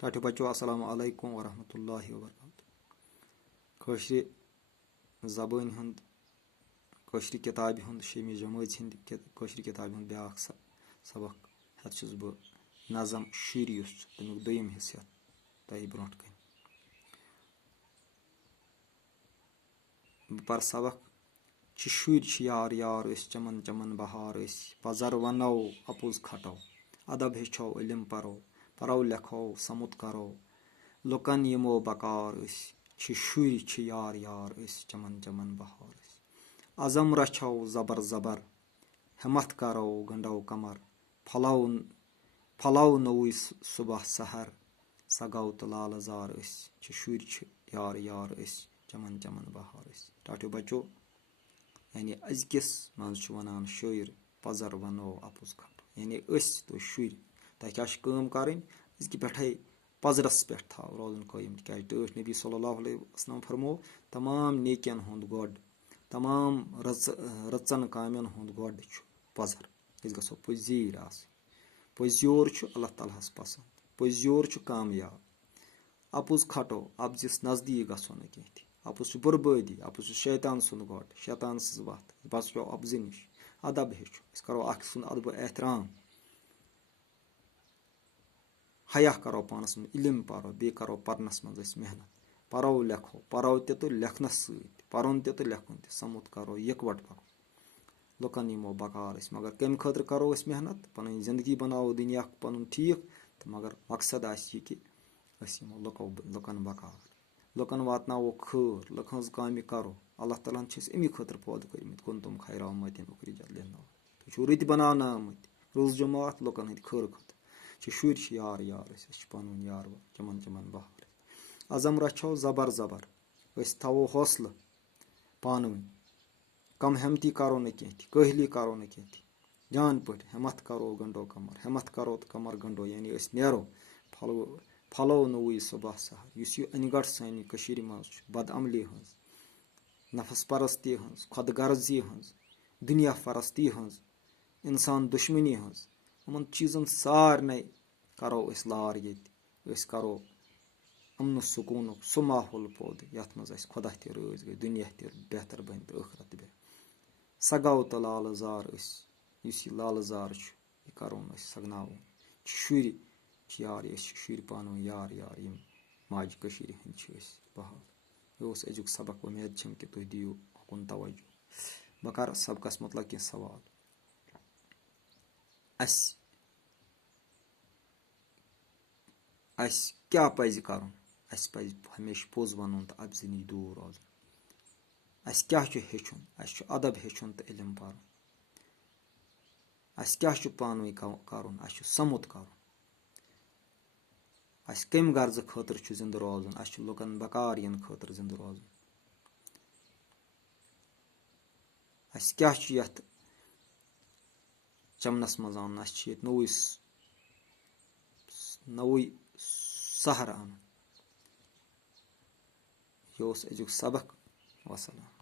टाटो बच्चो अस्सलाम वालेकुम वरहमतुल्लाहि वबरकातुहू। कश्र ज़बान हंद कश्र किताब हंद शेमी जमात हंद कश्र किताब हंद ब्याख सबक हेत बह नज़म शुर तमिक दोयम हिस्स तह ब्रोट कन बह पर सबक शुर यार यार चमन चमन बहार पजर वनो अपोज खटो अदब हेचो इलम परो परो लेखो समुत करो लुकन यमो बकार शुर यार यार चमन चमन बहार अजम रछो जबर जबर हिम्मत करो गंडो कमर फलो नवुई सुबह सहर सगो तो लाल जार शुर यार यार चमन चमन बहार टाटो बच्चो यानी अजकिस मज वनान शायर पजर वनो अपोज खटो यानी तो शुर तह क्या कर पे पजरस पे रोजन कायम क्या टठ नबी सल्लल्लाहु अलैहि वसल्लम फरमो तमाम नेकियन हुंद गोड तमाम रचन कामन हुंद गोड पजर गो पुजीर पुजोर अल्लाह ताला पसंद पुजोर कामयाब अपोज खटो अपोजिस नजदीक गो न कह अपोज बुर्बादी अपोज शैतान सुंद गोड शैतान सज वत बचो अपोज नश अदब हेचो करो अख सुंद अदब एहतराम हया करो पानस में इलम परो बे करो परनस मज मेहनत परो लेखो परो तो लेखनस पर्न तो लेखन समुत करो यकवट पको लुकन यमो बकार मगर कम खतर करो मेहनत पन जिंदगी बनाओ दुनिया पन ठीक तो मगर मकसद यह कि लुकन बकार लुकन वातनावो खर लुकन काम करो अल्लाह ताला अमी खतर पौद कर कुंतुम खैरा उम्मतिन उखरिजत लिन्नास तुम रुत बनान आमत रुज जमात लुकन हंद खर खतर शुर यार यार पन यार चमन चमन बहार अजम रछो जबर जबर थवो हौसला पान कम हिम्मती करो न कह कहली करो न कह जान पे हिम्मत करो गंडो कमर हिम्मत करो तो कमर गंडो यानी नेरो फलो नवुई सुबह सहर इस अनगढ़ सानी मज बदअमली हज नफस परस्ती हज खुद गर्जी हज दुनिया परस्ती हज इंसान दुश्मनी हज यमन चीज़न सारने करो लार ये करो अमन सुकून सह माहौल पौद यथ मज खुदा त रज गई दुनिया त बेहतर बन तो ٲخرت बे सगो तो लाल जार इस लाल जार यह करो सगनाव शुर यार शुर पान यार यार यम माज हंद बहार यह अजुक सबक उम्मीद कि तुम दियो उकुन तवज्जो बह कर सबकस मतलब कह सवाल क्या पज कर हमेशा पोज वन तो अब्ज नश दूर रोजन क्या हेचुन अदब हेचुन तो इलम पर्न क्या पान कर समुत कर कम गर्ज खतर जिंद रोजन लुकन बकार इन खतर जिंद रोजन क्या चमनस मज आन नवुई सहर अन यह अजुक सबक वसलाम।